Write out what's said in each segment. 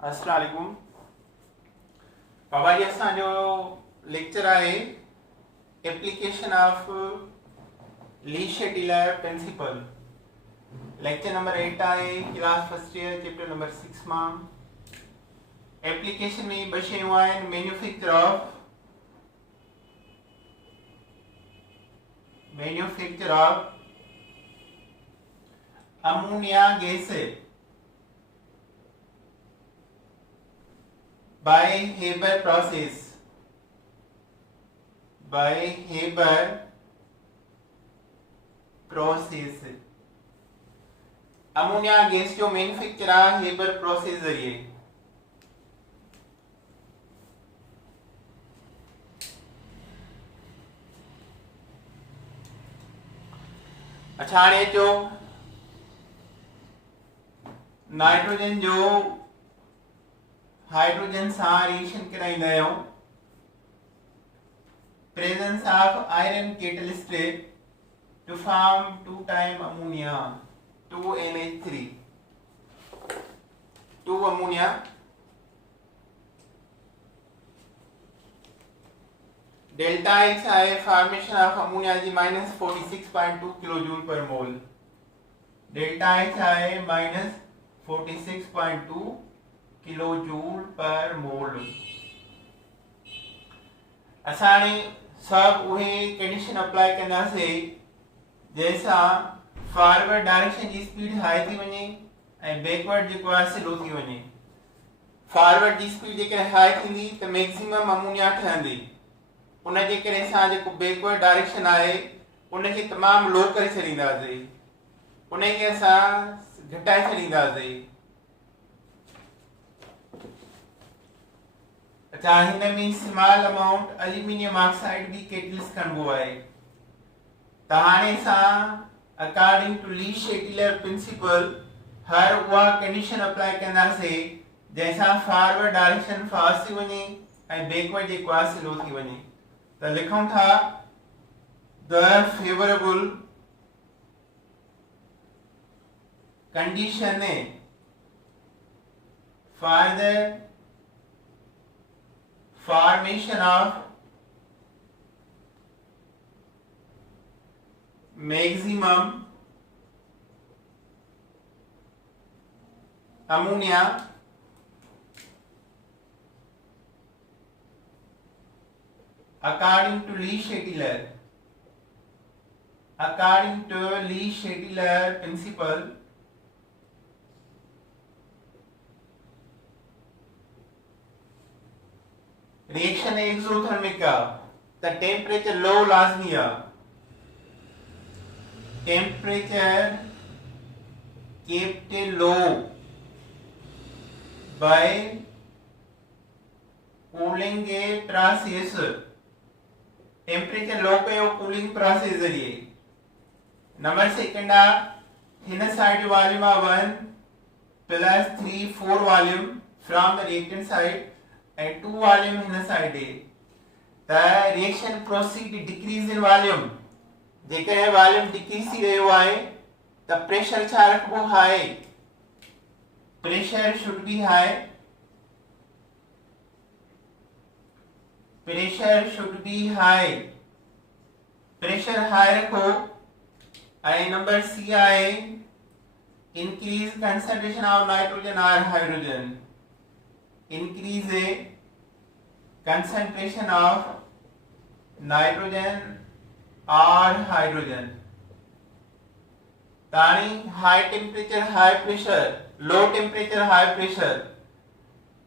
अस्सलाम वालेकुम। बाबा जी असांजो लेक्चर आहे application of Le Chatelier principle. Lecture number 8 आहे, class first year, chapter number 6 मां। एप्लीकेशन में ॿ शयूं आहिनि, manufacture of ammonia gas by Haber process, ammonia gas जो मैन्युफैक्चर आहे हेबर प्रोसेस ज़रिए। अच्छा हाणे जो नाइट्रोजन जो हाइड्रोजन सां रिएक्शन कराईंदा आहियूं, presence of iron catalyst to form 2 time ammonia 2NH3 2 ammonia. Delta X आहे फॉर्मेशन ऑफ अमोनिया जी -46.2 kilojoule per mole. Delta X आहे -46.2 किलोजूल पर मोल। असां सब उहे कंडीशन अप्लाई कंदासीं जैसा फॉरवर्ड डायरेक्शन जी स्पीड हाई थी वञे ऐं बैकवर्ड जेको आहे स्लो थी वञे। फॉरवर्ड जी स्पीड जेकॾहिं हाई थींदी त मैक्सिमम अमोनिया ठहंदी, उन जे करे असां जेको बैकवर्ड डायरेक्शन आहे उनखे तमामु लो करे छॾींदासीं, उनखे असां घटाए छॾींदासीं। अच्छा हिन में स्मॉल अमाउंट एल्यूमिनियम ऑक्साइड भी कैटलिस्ट खणबो आहे। त हाणे असां अकॉर्डिंग टू ली-शेड्यूलर प्रिंसिपल हर उहा कंडीशन अप्लाई कंदासीं जंहिंसां फॉरवर्ड डायरेक्शन फास्ट थी वञे ऐं बैकवर्ड जेको आहे स्लो थी वञे। त लिखूं था the favourable condition for the formation of maximum ammonia according to Lee-Scheduler principle reaction है एक्सोथर्मिक का, द टेम्परेचर लो लाजमी है। Temperature kept low by cooling a process। Temperature low कयो कूलिंग प्रोसेस जरिए। नंबर सेकंड आ हिन side volume आ 1 plus 3 4 volume from the reactant side and 2 volume हिन साइड है। त reaction proceed decrease in volume. जेकर वॉल्यूम डिक्रीज थी रहियो आहे त प्रेशर छा रखबो high, pressure should be high, pressure high रखो। ऐं नंबर सी आहे इंक्रीज कंसंट्रेशन ऑफ नाइट्रोजन और hydrogen. increase a concentration of nitrogen or hydrogen। तानी high temperature high pressure, low temperature high pressure।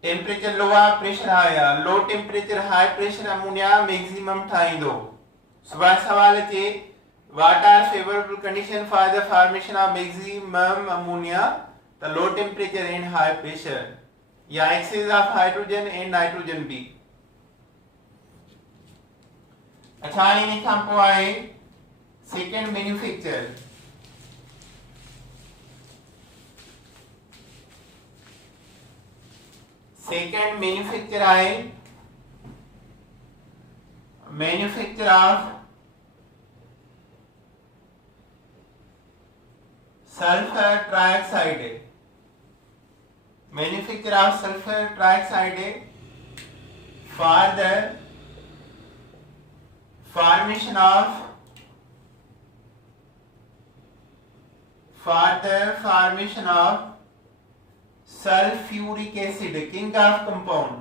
temperature low आ pressure high आ, low temperature high pressure ammonia maximum ठाहींदो। सुभाणे सवाल अचे what are favorable condition for the formation of maximum ammonia, the low temperature and high pressure या excess of hydrogen and nitrogen बी। अच्छा इन खां पोइ आहे सेकंड मैन्युफैक्चर। सेकंड मैन्युफैक्चर आहे manufacture of sulphur trioxide. manufacture of sulfur trioxide for the formation of sulfuric acid, king of compound.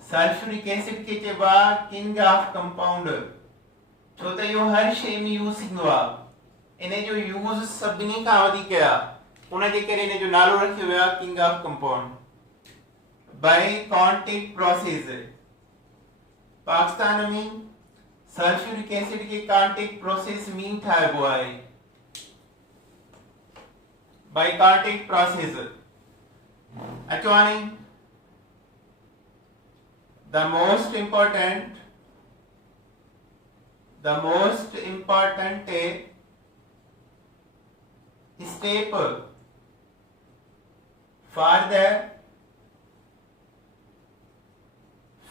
Sulphuric acid के चइबा king of compound, छो त इहो हर शइ में यूज़ थींदो आहे। इन जो यूज़ सभिनी खां वधीक आहे, उन जे करे इन जो नालो रखियो वियो आहे king of compound. By contact process, Pakistan में सल्फ्यूरिक एसिड के कॉन्टेक्ट प्रोसेस में ठाहिबो आहे। बाय कॉन्टेक्ट प्रोसेस अचो हाणे the most important step for the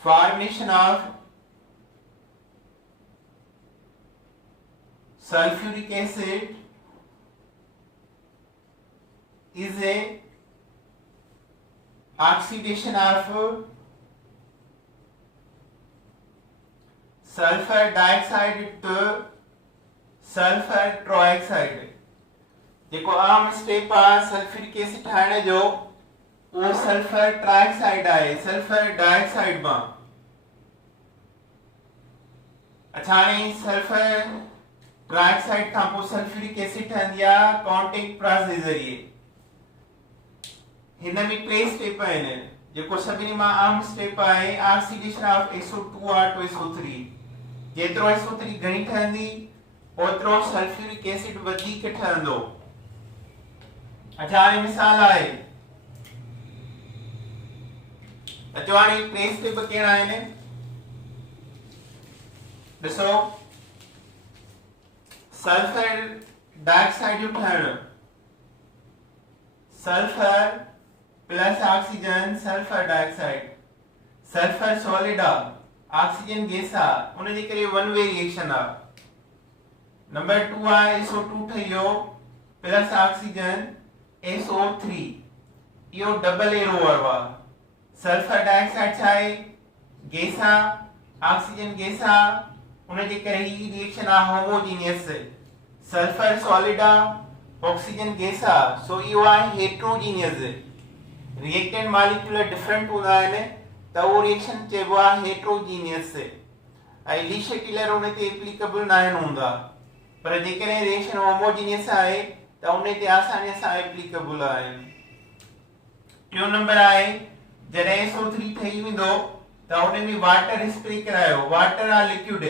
formation of sulfuric acid is a oxidation of sulfur dioxide to sulfur trioxide। जेको आम step आहे सल्फ्यूरिक एसिड ठाहिण जो, वो सल्फर ट्राइऑक्साइड आहे, सल्फर डाइऑक्साइड मां। अच्छा हाणे सल्फर ट्राइऑक्साइड खां पोइ सल्फ्यूरिक एसिड ठहंदी आहे कॉन्टेक्ट प्रोसेस ज़रिए। हिन में टे स्टेप आहिनि, जेको सभिनी मां आम स्टेप आहे oxidation of SO2 to SO3। जेतिरो SO3 घणी ठहंदी ओतिरो सल्फ्यूरिक एसिड वधीक ठहंदो। अच्छा हाणे मिसाल आहे, अचो हाणे टे स्टेप कहिड़ा आहिनि ॾिसो। सल्फर डाइऑक्साइड जो ठहणु, sulphur plus oxygen sulphur dioxide, sulphur solid आहे, ऑक्सीजन गैस आहे, उन जे करे वन वे रिएक्शन आहे। नंबर 2 आहे SO2 ठहियो प्लस ऑक्सीजन SO3, इहो डबल एरो वारो आहे। सल्फर डाइऑक्साइड छा आहे, गैस आहे, ऑक्सीजन गैस आहे, उन जे करे ही रिएक्शन आहे होमोजीनियस। सल्फर सॉलिड आहे, ऑक्सीजन गैस आहे, सो इहो आहे हेट्रोजीनियस। रिएक्टेंट मॉलिक्यूल डिफरेंट हूंदा आहिनि त उहो रिएक्शन चइबो आहे हेट्रोजीनियस। ऐं लीशेटिलर उन ते एप्लीकेबल न आहिनि हूंदा, पर जेकॾहिं रिएक्शन होमोजीनियस आहे त उन ते आसानीअ सां एप्लीकेबल आहिनि। टियों नंबर आहे जॾहिं SO3 ठही वेंदो त उन में वाटर स्प्रे करायो, वाटर आहे लिक्विड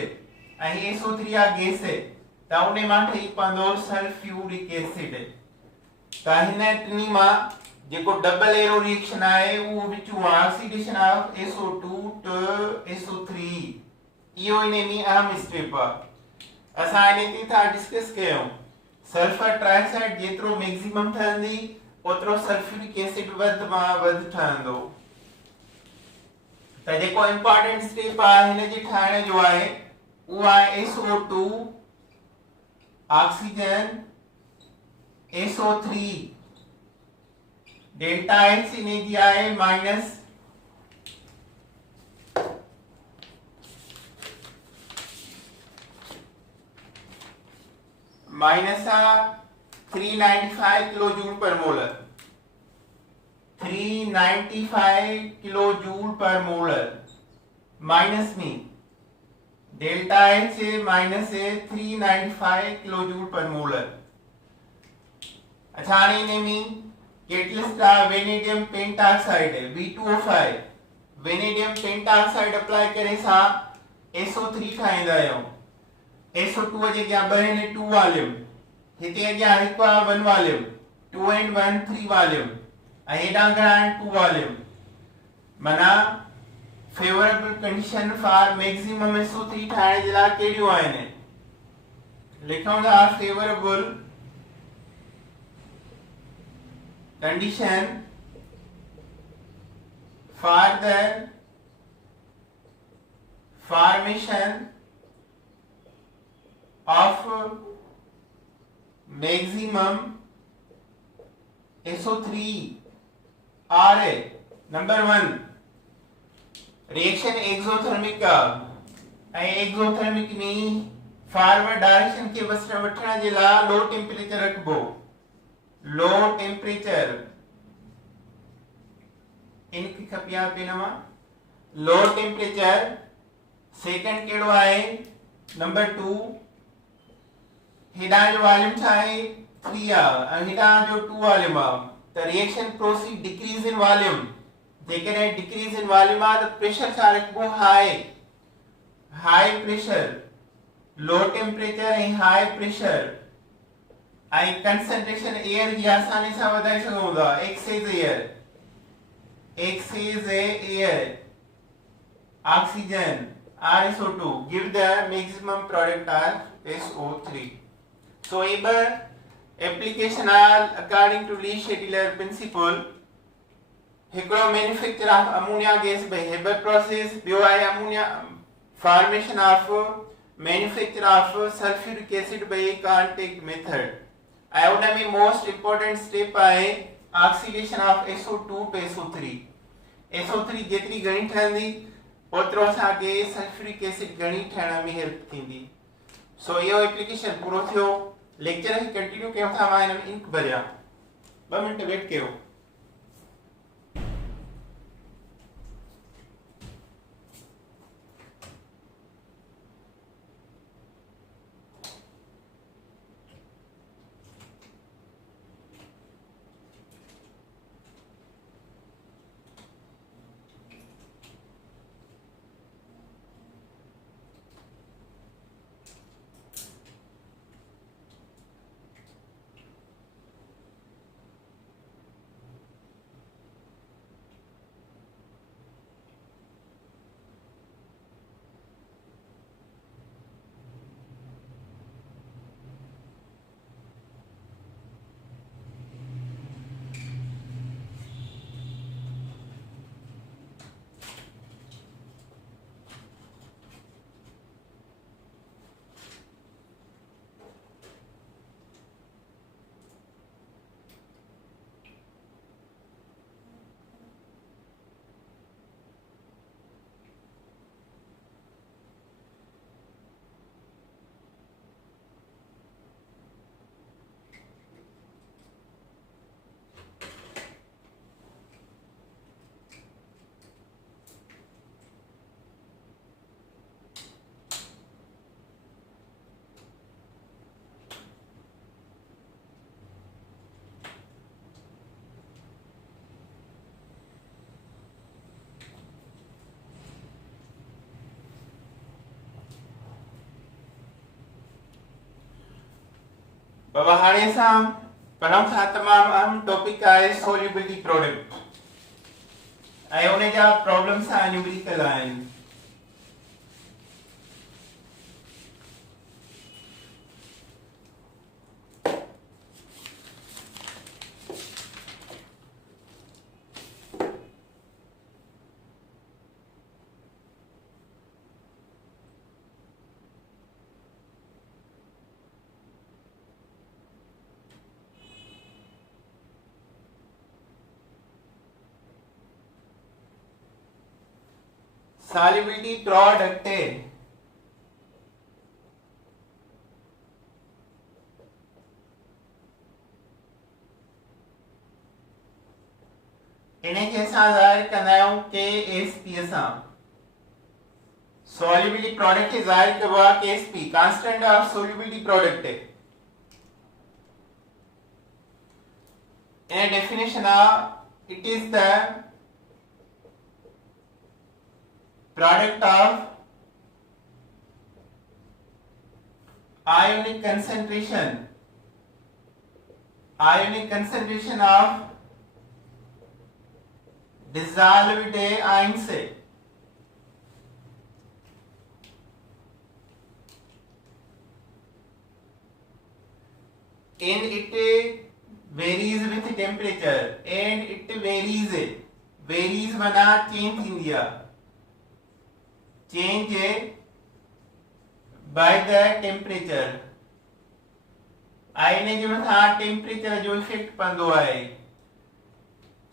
ऐं SO3 आहे गैस, त उन मां ठही पवंदो सल्फ्यूरिक एसिड। त हिन टिनी मां जेको डबल एरो रिएक्शन आहे उहो विचूं oxidation of SO2 to SO3, इहो इन में अहम स्टेप आहे। असां इन ते था डिस्कस कयूं सल्फर ट्राइऑक्साइड जेतिरो मैक्सिमम ठहंदी ओतिरो सल्फ्यूरिक एसिड वध मां वध ठहंदो। त जेको इंपॉर्टेंट स्टेप आहे हिन जे ठाहिण जो आहे उहो आहे SO2 oxygen SO3, delta H इन जी आहे minus minus 395 kilo joule per molar, 395 kilo joule per molar minus में delta H minus 395 kilo joule per molar. अच्छा हाणे इन में catalyst vanadium pentoxide V2O5, vanadium pentoxide apply करे सा SO3 ठाहींदा आहियूं। SO2 जे अॻियां 2 आहिनि 2 वॉल्यूम, हिते अॻियां हिकु आहे 1 वॉल्यूम, 2 and 1 3 वॉल्यूम, ऐं हेॾां घणा आहिनि 2 वॉल्यूम। माना favourable condition for maximum SO3 ठाहिण जे लाइ कहिड़ियूं आहिनि, लिखूं था favourable condition for the formation of maximum SO3 आर है नंबर 1 रिएक्शन एक्सोथर्मिक का ऐं एक्सोथर्मिक में फॉरवर्ड डायरेक्शन के वठण जे लाइ लो टेम्परेचर रखबो लो टेम्परेचर इनकी खपिया पे नवा लो टेम्परेचर सेकंड केड़ो आहे नंबर 2 हेडा जो वॉल्यूम छा आहे 3 आ हेडा जो 2 वॉल्यूम आ the reaction proceed decrease in volume जेकॾहिं डिक्रीज इन वॉल्यूम आ त प्रेशर छा रखबो हाई प्रेशर लो टेम्परेचर ऐं हाई प्रेशर ऐं कंसंट्रेशन एयर जी आसानी सां वधाए सघूं था excess air oxygen RSO2 give the maximum product as SO3 so here application are according to Le Chatelier principle हिकिड़ो manufacture of ammonia gas by Haber process ॿियो आहे ammonia formation of manufacture of sulfuric acid by contact method ऐं उन में most important step आहे oxidation of SO2 to SO3 SO3 जेतिरी घणी ठहंदी ओतिरो असांखे सल्फ्यूरिक एसिड घणी ठहण में हेल्प थींदी सो इहो एप्लीकेशन पूरो थियो लेक्चर खे कंटिन्यू कयूं था मां हिन में इंक भरिया 2 मिनट वेट कयो बाबा हाणे असां पढ़ूं था तमामु अहम टॉपिक आहे सोल्युबिलिटी प्रोडक्ट ऐं उन जा प्रॉब्लम्स न्यूमेरिकल आहिनि solubility product इन्हें के साथ ज़ाहिर करना है KSP सां solubility product के ज़ाहिर करवा KSP constant of solubility product in a definition it is the product of ionic concentration of dissolved ions and it varies with temperature and it varies माना change थींदी आहे change by the temperature आईने जे मथां temperature जो effect पवंदो आहे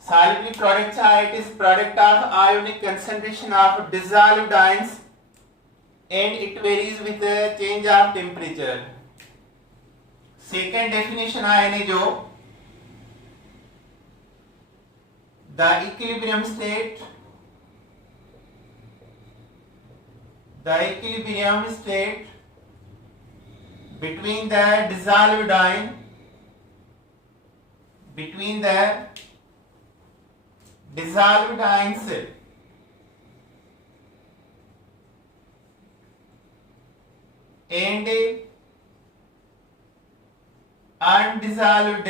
Solubility product छा it is product of ionic concentration of dissolved ions and it varies with the change of temperature. Second definition आहे जो the equilibrium state between the dissolved ion ions and undissolved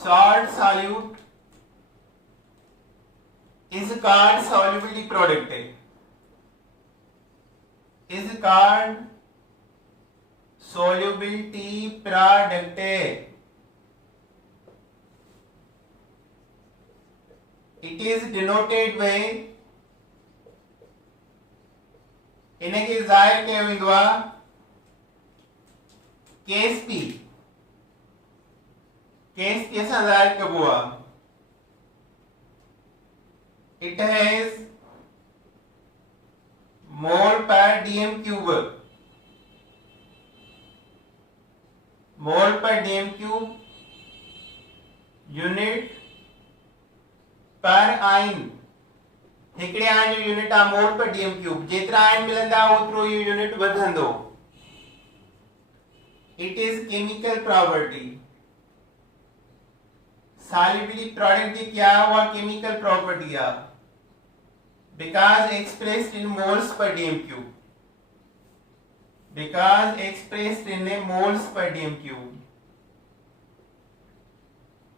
salt solute is called solubility product. It is denoted by इनके जाहिर कयो वेंदो आहे KSP सां ज़ाहिर कबो आहे. It has mole per dm cube. Unit per ion. हिकिड़े आयन जो यूनिट आहे मोल पर डीएम क्यूब. जेतिरा आयन मिलंदा ओतिरो इहो यूनिट वधंदो. It is chemical property. Solubility product जी क्या है वो chemical property है. Because expressed in moles per dm cube.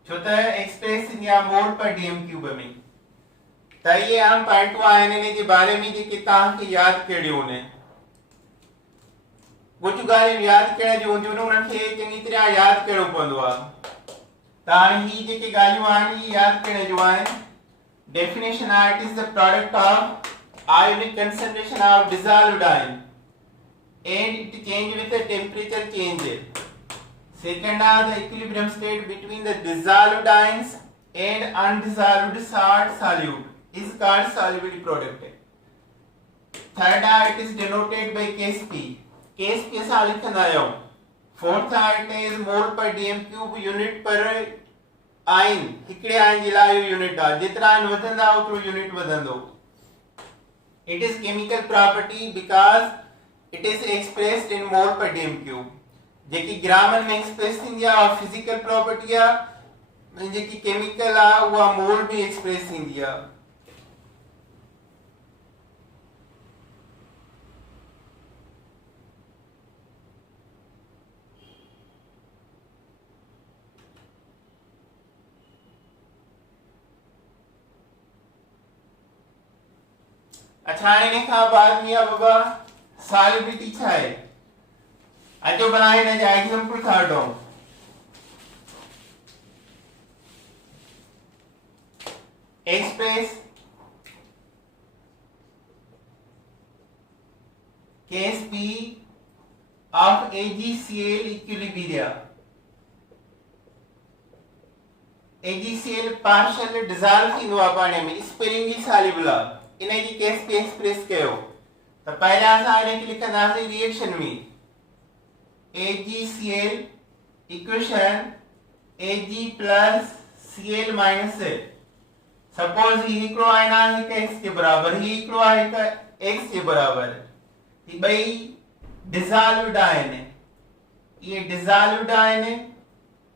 छो त एक्सप्रेस थींदी आहे मोल पर डीएम क्यूब में. त इहे आम पॉइंटूं आहिनि इन जे बारे में जेके तव्हांखे यादि करणियूं आहिनि. कुझु ॻाल्हियूं यादि करण जूं हूंदियूं आहिनि उन्हनि खे चङी तरह यादि करणो पवंदो आहे. त हाणे ही जेके ॻाल्हियूं आहिनि ही यादि करण जूं आहिनि. Definition आहे it is the product of ionic concentration of dissolved ion and it change with the temperature change. Second are the equilibrium state between the dissolved ions and undissolved salt solute is called solubility product. Third are it is denoted by KSP सां लिखंदा आहियूं. Fourth are it is mole per dm cube unit per ion. हिकिड़े ion जे लाइ इहो unit आहे. जेतिरा ion वधंदा ओतिरो यूनिट वधंदो. It is chemical property because it is expressed in mole per dm cube. जेकी ग्रामर में एक्सप्रेस थींदी आहे फिजिकल प्रॉपर्टी आहे. जेकी केमिकल आहे उहा मोल में एक्सप्रेस थींदी आहे. अच्छा इन्हें खां बाद मियां बाबा सॉलिबिलिटी छा आहे. अचो भला हिन जा एग्जांपल था वठूं. Express KSP of AgCl equilibria. AgCl partial dissolve थींदो आहे पाणी में. स्पिरिंगली सॉल्युबल आहे. इन जी KSP एक्सप्रेस कयो त पहिरियां असां इन खे लिखंदासीं रिएक्शन में AgCl equation Ag plus Cl minus suppose ही हिकिड़ो आयन आहे हिकु x के बराबर. ही हिकिड़ो आहे हिकु x के बराबर. ही ॿई डिसॉल्वड आहिनि. ये डिसॉल्वड आहिनि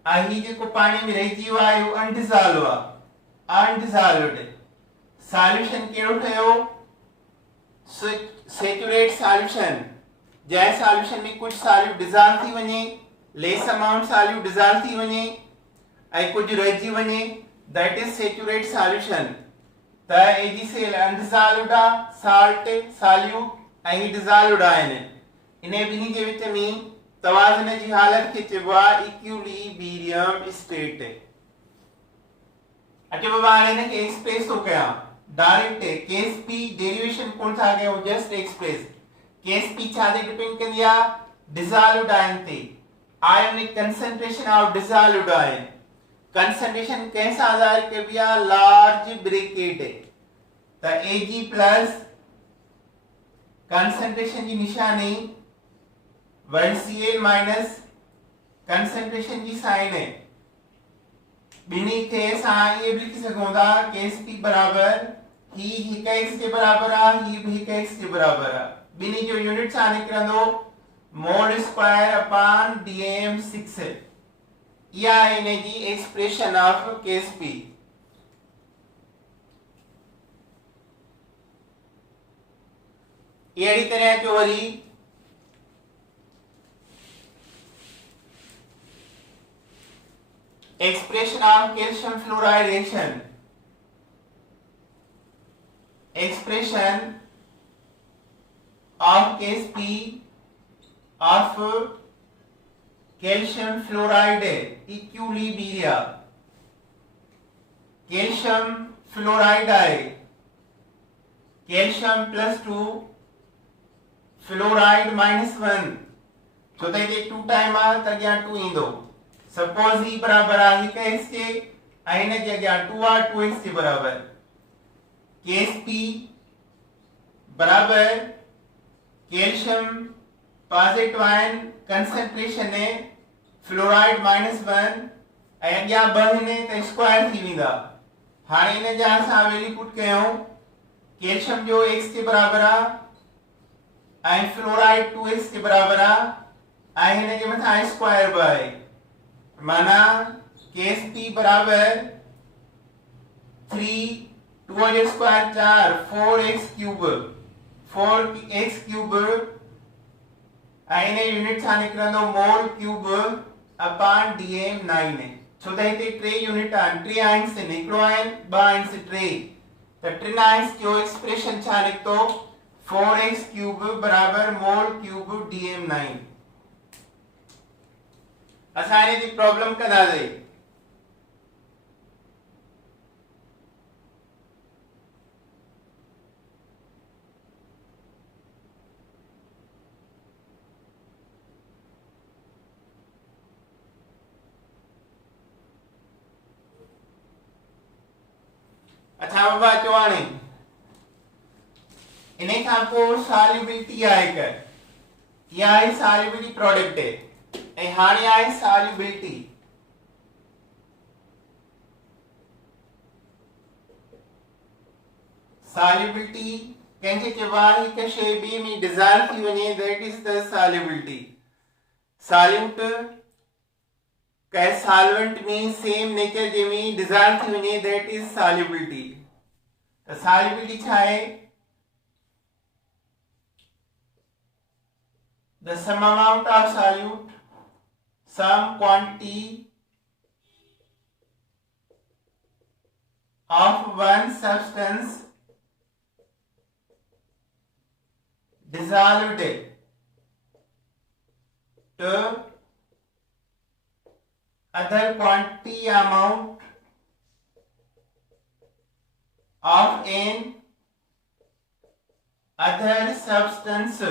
ऐं ही जेको पाणी में रहिजी वियो आहे उहो अनडिसॉल्व आहे. अनडिसॉल्वड सॉल्यूशन केड़ो ठयो. Saturate solution. जंहिं सॉल्यूशन में कुछ सॉल्यूट डिसॉल्व थी वञे, लेस अमाउंट सॉल्यूट डिसॉल्व थी वञे ऐं कुछ रहिजी वञे, दैट इज सैचुरेट सॉल्यूशन. त AgCl अनडिसॉल्वड आहे, साल्ट सॉल्यूट ऐं ही डिसॉल्वड आहिनि. इन ॿिन्ही जे विच में तवाज़ुन जी हालत खे चइबो आहे इक्विलिब्रियम स्टेट. अचो बाबा हाणे हिन खे एक्सप्रेस थो कयां. डायरेक्ट KSP डेरिवेशन कोन था कयूं, जस्ट एक्सप्रेस. KSP छा ते डिपेंड कंदी आहे. डिसॉल्वड आयन ते. ionic concentration of dissolved ion. Concentration कैसा ज़ाहिर कर दिया, लार्ज ब्रैकेट है तो Ag प्लस कंसंट्रेशन की निशानी 1Cl माइनस कंसंट्रेशन की साइन है बिनी थे सां ये भी लिख सको था Ksp बराबर ही x के बराबर आ ही भी x के बराबर आ बिनी जो यूनिट्स आने निकरंदो मोल स्क्वायर अपॉन dm6 है या इने जी एक्सप्रेशन ऑफ Ksp ये अड़ी तरह जो worry expression of calcium fluoridation, expression of Ksp of calcium fluoride equilibria, calcium fluoride, calcium plus 2 fluoride minus 1 छो त इते 2 टाइम आ त अॻियां 2 ईंदो सपोज ही बराबर आहे x के आइन जे अॻियां 2 आ 2x के बराबर Ksp बराबर कैल्शियम पॉजिटिव आयन कंसंट्रेशन है फ्लोराइड -1 ऐं अॻियां 2 ने त स्क्वायर थी वेंदा हाणे इन जा असां वैल्यू पुट कयूं कैल्शियम जो x के बराबर आ ऐं फ्लोराइड 2x के बराबर आ ऐं हिन जे मथां स्क्वायर बि आहे माना Ksp बराबर 3 2 square 4 4x cube 4x cube आइने यूनिट छा निकरंदो मोल क्यूब अपॉन dm9 है छो त हिते 3 यूनिट आहिनि 3 आयन्स से निकरो आहिनि 2 आयन्स 3 त 3 आयन्स जो एक्सप्रेशन छा निकतो 4x क्यूब बराबर मोल क्यूब dm9 असाने जी प्रॉब्लम कंदासीं अच्छा बाबा चवाणी इन्हें खां पोइ सॉल्युबिलिटी आहे कर या आहे सॉल्युबिलिटी प्रोडक्ट है ऐं हाणे आहे सॉल्युबिलिटी सॉल्युबिलिटी कंहिंखे चइबो आहे हिकु शइ ॿिए में डिज़ॉल्व थी वञे that is the solubility solute कंहिं सॉल्वेंट में सेम नेचर जे में डिज़ॉल्व थी वञे दैट इज सॉल्युबिलिटी त सॉल्युबिलिटी छा आहे the sum amount of solute some quantity of one substance dissolved to other quantity amount of an other substance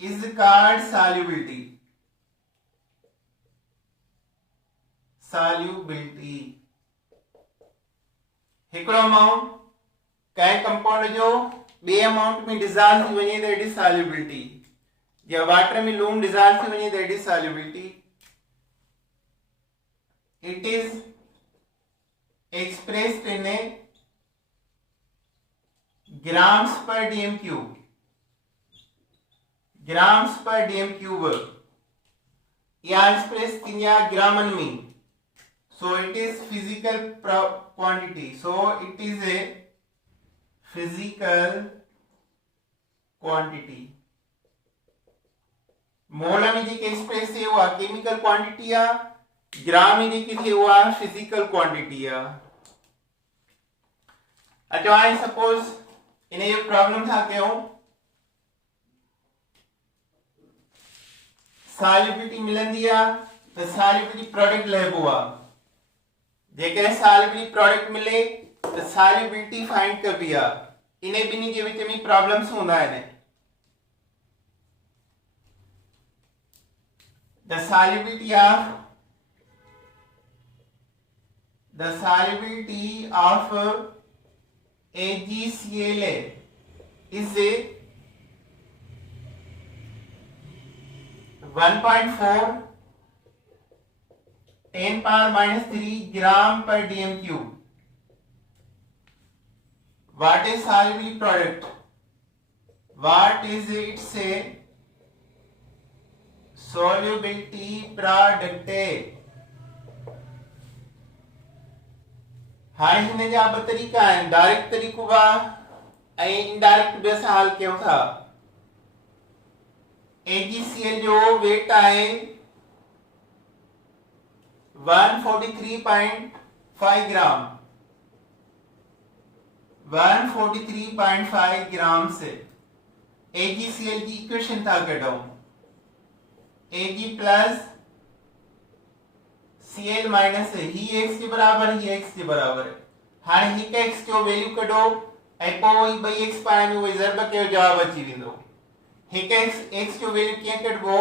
is called solubility. Solubility हिकिड़ो amount कंहिं compound जो ॿिए अमाउंट में डिज़ॉल्व थी वञे दैट इज सॉल्युबिलिटी या वाटर में लूण डिज़ॉल्व थी वञे that is solubility it is expressed in grams पर डीएम क्यूब ग्राम्स पर डीएम क्यूब या एक्सप्रेस किया ग्रामन में so it is physical quantity so it is a physical quantity मोल में जेके एक्सप्रेस थे वो केमिकल क्वांटिटी आ ग्राम में जेके थे वो फिजिकल क्वांटिटी आ अच्छा आई सपोज इन्हें ये प्रॉब्लम था क्यों सॉल्युबिलिटी मिलंदी आ तो सॉल्युबिलिटी प्रोडक्ट लेबो आ जेकर सॉल्युबिलिटी प्रोडक्ट मिले तो सॉल्युबिलिटी फाइंड करबी आ इने बिनी जे विच में प्रॉब्लम्स होंदा आहिनि the solubility of AgCl is a 1.4 10 power minus 3 gram per dm cube. What is soluble product? What is its solubility product? हाणे हिन जा ॿ तरीक़ा आहिनि, डायरेक्ट तरीक़ो बि ऐं इनडायरेक्ट बि असां हल कयूं था। AgCl जो वेट आहे 143.5 ग्राम, 143.5 ग्राम से AgCl की इक्वेशन था कढूं, Ag प्लस Cl माइनस ही x के बराबर, ही x के बराबर है। हाणे हिक x जो वैल्यू कढो ऐं पोइ ही ॿई x पाण में वही ज़रब कयो, जवाब अची वेंदो। हिक x जो वैल्यू कीअं कढबो,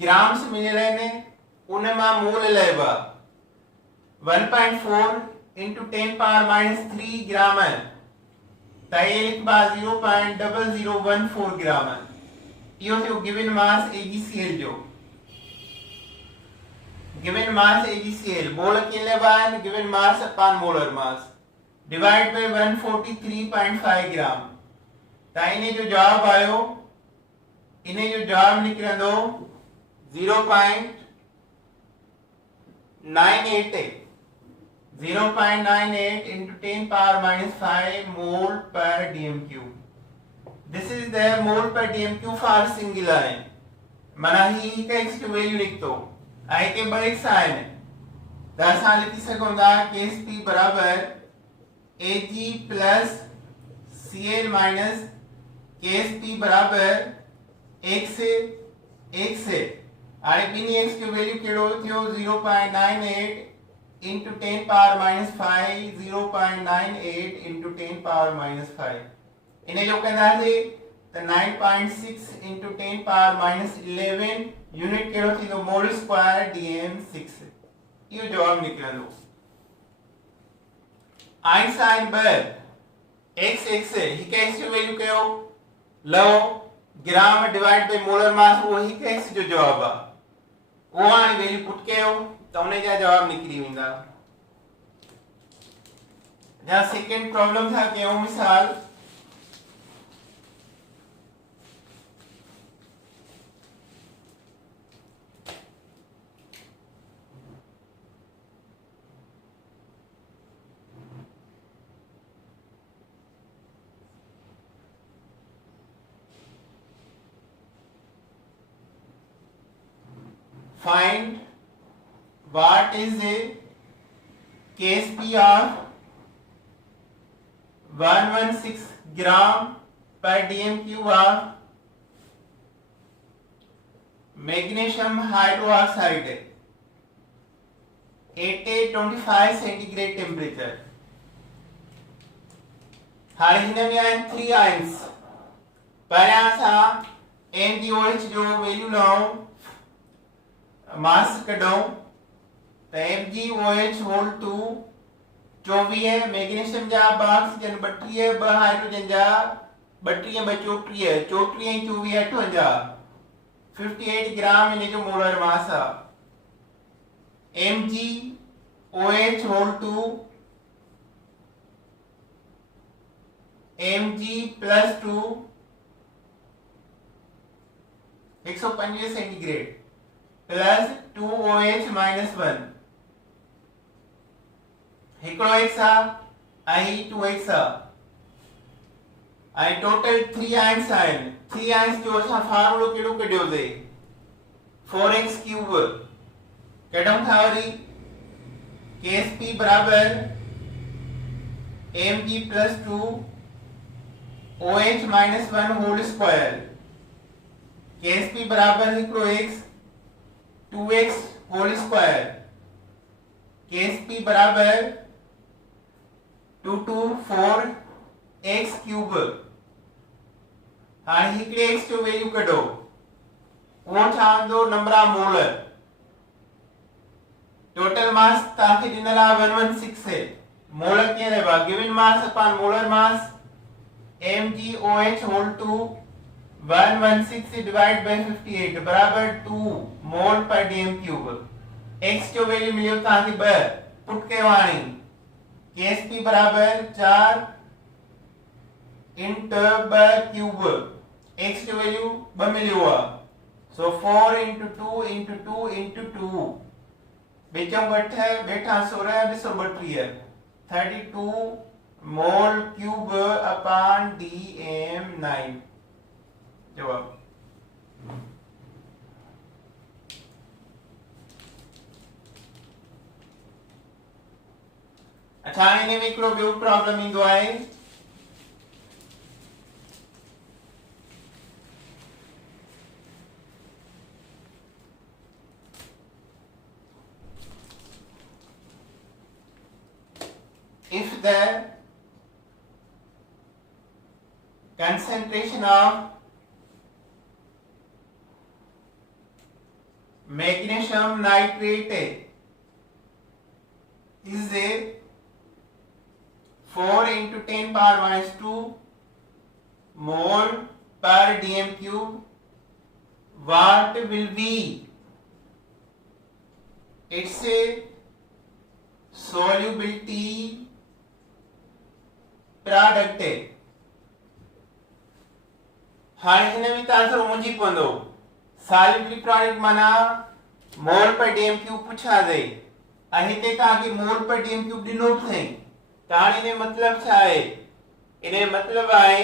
ग्राम्स में रहने उन मां मोल लेबा 1.4 into 10 power minus 3 ग्राम है, ताई लिखबा 0.0014 ग्राम है। इहो थियो गिवन मास AgCl जो। गिवन मास AgCl मोल कीअं लेबा आहिनि, given mass upon molar mass divide by 143.5 ग्राम। त इन जो जवाब आयो, इन जो जवाब निकिरंदो 0.98 into 10 power minus 5 mole per dm cube. This is the mole per dm cube for single ion. माना ही का x की वैल्यू लिख दो, i के ब x आयन त असां लिखी सघूं था Kp बराबर Ag plus Cl minus Kp बराबर x है। हाणे ॿिनी x की वैल्यू कहिड़ो थियो 0.98 into 10 power minus 5, 0.98 into 10 power minus 5 इन्हें जो कंदासीं त 9.6 into 10 power minus 11 यूनिट कहिड़ो थींदो, मोल स्क्वायर dm6। इहो जवाब निकिरंदो। आइंस्टाइन ब x हिक x जो वैल्यू कयो लो gram divide by molar mass, वो हिक x जो जवाब आ। वो हाणे वैल्यू पुट कयो त उन जा जवाब निकिरी वेंदा। या सेकंड प्रॉब्लम था कयूं, मिसाल find what is the Kp of 116 gram per dm cube of magnesium hydroxide at 25 centigrade temperature। हाणे हिन में आहिनि 3 आयन्स। पहिरियां असां MgOH जो वैल्यू लऊं, मास कढूं त MgOH होल 2 24, मैग्नीशियम जा ब ऑक्सीजन 32, ब हाइड्रोजन जा 32 ब 34, 34 ऐं 24 58, 58 ग्राम इन जो मोलर मास आ। MgOH whole 2 Mg plus 2 125 centigrade plus 2OH minus 1 हिकड़ो x आ ऐं 2x आ ऐं टोटल 3 आयन्स आहिनि। 3 आयन्स जो असां फार्मूलो कहिड़ो कढियोसीं 4x क्यूब। कढूं था वरी Kp बराबर Mg plus 2 OH minus 1 whole square. Kp बराबर हिकड़ो x 2x whole square. Kp बराबर 224 x क्यूब। हाणे हिकड़े x जो वैल्यू कढो वो छांदो number of molar total mass ताकि दिनला 116 है मोलर के रहेगा given mass upon molar mass mgOH whole two 116 divide by 58 बराबर 2 mole per DM cube x जो वैल्यू मिलियो ताकि 2 पुट के वाणी KSP बराबर 4 इंटू 2 क्यूब x जो वैल्यू 2 मिलियो हुआ सो 4 इंटू 2 इंटू 2 इंटू 2 बेचम बैठे बैठा 16 बिसो 32 मोल क्यूब अपॉन DM9 जवाब अच्छा इन्हें में हिकिड़ो ॿियो प्रॉब्लम ईंदो आहे if the concentration of magnesium nitrate is a 4 into 10 power minus 2 mole per dm cube, what will be its solubility product? हाँ हिन में आंसर मुंहिंजी पवंदो सॉल्युबिलिटी प्रोडक्ट माना मोल पर डीएम क्यूब पुछा दे ऐं हिते तव्हांखे मोल पर डीएम क्यूब ॾिनो अथई त हाणे इन मतलब छा आहे इन मतलब आहे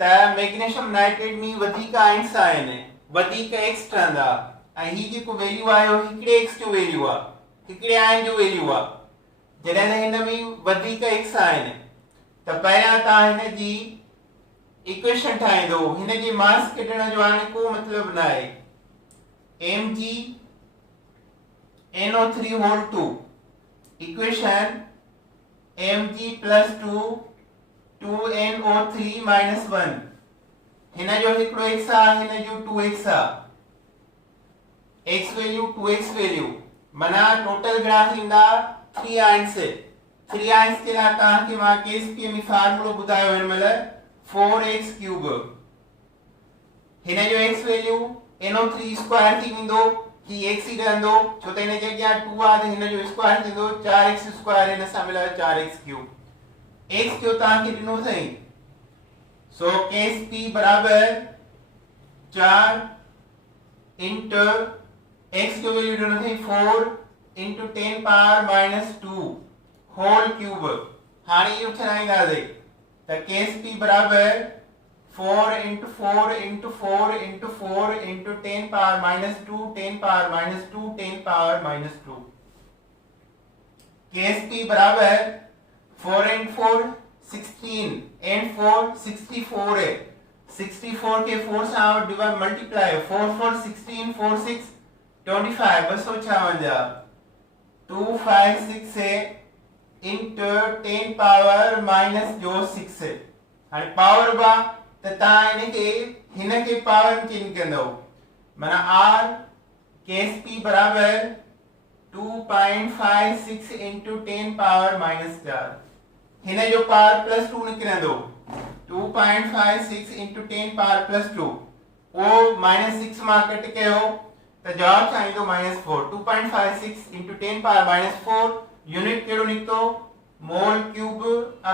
त मैग्नीशियम नाइट्रेट में वधीक आयन्स आहिनि वधीक एक्स ठहंदा ऐं ही जेको वैल्यू आयो हिकिड़े एक्स जो वैल्यू आहे हिकिड़े आयन जो वैल्यू आहे जॾहिं त हिन में वधीक एक्स आहिनि त पहिरियां तव्हां हिन जी इक्वेशन ठाहींदो हिन जी मास कढण जो हाणे को मतलब न आहे mg NO3 whole 2 equation mg plus 2 2NO3 minus 1 हिन जो हिकिड़ो x आहे हिन जो 2x आहे x वैल्यू 2x वैल्यू माना टोटल घणा थींदा 3 आयन्स 3 आयन्स जे लाइ तव्हांखे मां KSP में फार्मूलो ॿुधायो हिन महिल 4x क्यूब हिन जो x वैल्यू NO3 स्क्वायर थी वेंदो ही x ही रहंदो छो त हिन जे अॻियां 2 आहे त हिन जो स्क्वायर थींदो 4x स्क्वायर हिन सां मिलायो 4x क्यूब x जो तव्हांखे ॾिनो अथई सो KSP बराबर 4 इंटू x जो वैल्यू ॾिनो अथई 4 into 10 power minus 2 whole cube हाणे इहो ठाहींदासीं त KSP बराबर 4 into 4 into 4 into 4 into 10 power minus 2 10 power minus 2 10 power minus 2 KSP बराबर 4 and 4 16 and 4 64 है 64 के 4 से डिवाइड मल्टीप्लाई 4 4 16 4 6 25 256 256 है into 10 power minus जो 6 है हाणे पावर बा त तव्हां हिन खे पावर में चेंज कंदो माना r KSP बराबर 2.56 into 10 पावर माइनस 4 हिन जो पावर प्लस 2 निकिरंदो 2.56 into 10 पावर प्लस 2 ओ माइनस 6 मां कट कयो त जवाब छा ईंदो -4 2.56 into 10 पावर माइनस 4 यूनिट कहिड़ो निकतो मोल क्यूब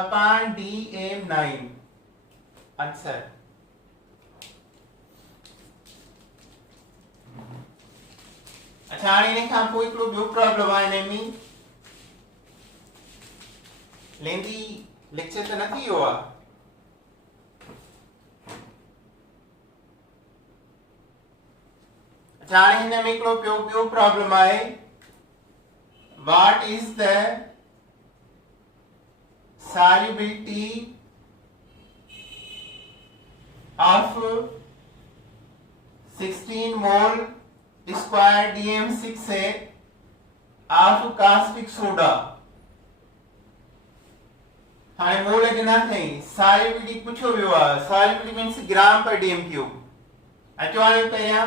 अपॉन DM9 आंसर अच्छा हाणे हिन खां पोइ हिकिड़ो ॿियो प्रॉब्लम आहे हिन में लेंदी लेक्चर त न थी वियो आहे अच्छा हाणे हिन में हिकिड़ो ॿियो प्रॉब्लम आहे what is the solubility of 16 mole square DM6 है of caustic soda हाणे मोल ॾिना अथई solubility पुछो वियो आहे solubility मीन्स ग्राम पर DM क्यूब अचो हाणे पहिरियां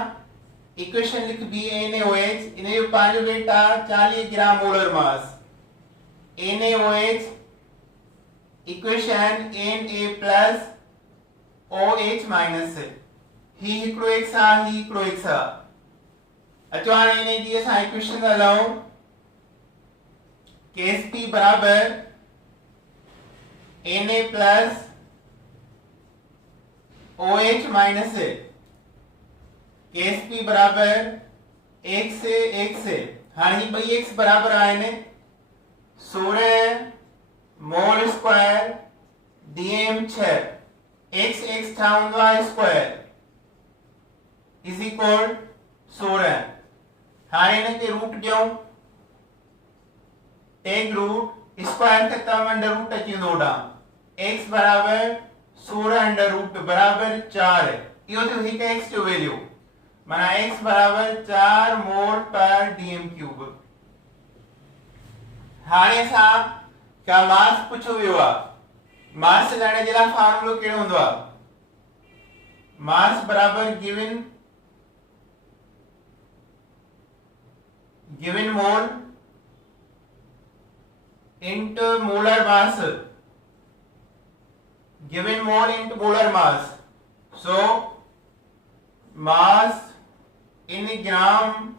इक्वेशन लिख बी NaOH इन जो पंहिंजो वेट आहे 40 gram molar mass NaOH equation Na plus OH minus ही हिकिड़ो x आहे ही हिकिड़ो x आहे अचो हाणे इन जी असां इक्वेशन था लहूं Sp बराबर Na plus OH minus Sp बराबर x से x है हाणे ही ॿई x बराबर आहिनि 16 मोल स्क्वायर dm 6 x छा हूंदो आहे स्क्वायर इज इक्वल 16 हाणे हिनखे रूट ॾियूं टेक रूट स्क्वायर खत्म अंडर रूट अची वेंदो होॾां x बराबर 16 अंडर रूट बराबर 4 इहो थियो हिकु x जो वैल्यू माना x बराबर 4 मोल पर dm क्यूब हाणे असां का मास पुछो वियो आहे मास ॼाणण जे लाइ फार्मूलो कहिड़ो हूंदो आहे मास बराबर given mole into molar mass given mole into molar mass so mass in gram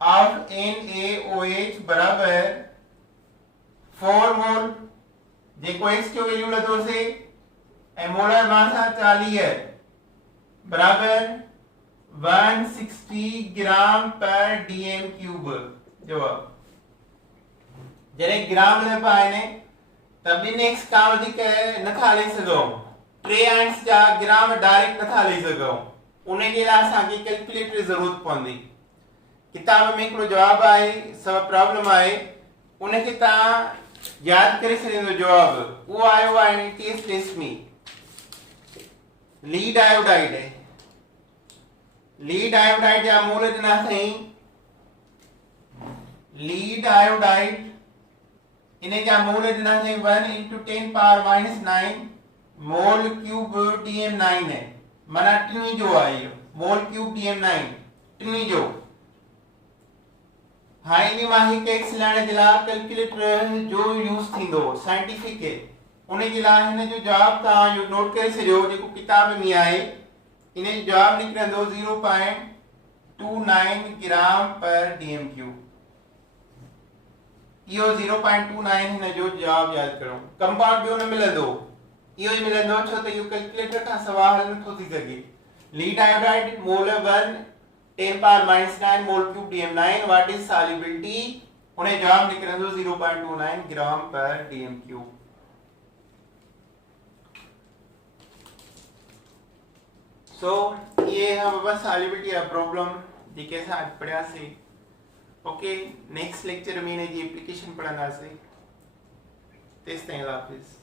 of NaOH बराबर 4 मोल जेको x जो वैल्यू लधोसीं ऐं मोलर मास आहे 40 बराबर 160 ग्राम पर dm क्यूब जवाब जॾहिं ग्राम लभ आहिनि त ॿिनि x खां वधीक नथा हली सघूं टे एंड्स जा ग्राम डायरेक्ट नथा हली सघूं उन जे लाइ असांखे कैलकुलेटर जी ज़रूरत पवंदी किताब में हिकिड़ो जवाबु आहे सब प्रॉब्लम आहे उनखे तव्हां यादि करे छॾींदो जवाबु उहो आयो आहे टेस्ट में लीड आयोडाइड जा मोल ॾिना अथई लीड आयोडाइड इन जा मोल ॾिना अथई 1 into 10 power minus 9 मोल क्यूब dm 9 है माना टिनी जो आहे इहो मोल क्यूब dm 9 टिनी जो हाणे इन मां हिकु x लहण जे लाइ कैलकुलेटर जो यूज़ थींदो साइंटिफिक उन जे लाइ हिन जो जवाबु तव्हां इहो नोट करे छॾियो जेको किताब में आहे इन जो जवाबु निकिरंदो 0.29 ग्राम पर dm क्यूब इहो 0.29 हिन जो जवाबु यादि करो कंपाउंड ॿियो न मिलंदो इहो ई मिलंदो छो त इहो कैलकुलेटर खां सवाइ हल नथो थी सघे lead iodide mole 1 10 power minus 9 mole cube dm 9 what is solubility उन जो जवाबु निकिरंदो 0.29 ग्राम पर dm क्यूब सो ये हम बस सॉल्युबिलिटी ऑफ प्रॉब्लम जेके असां अॼु पढ़ियासीं ओके नेक्स्ट लेक्चर में इन जी एप्लीकेशन पढ़ंदासीं तेसिताईं अल्लाह हाफ़िज़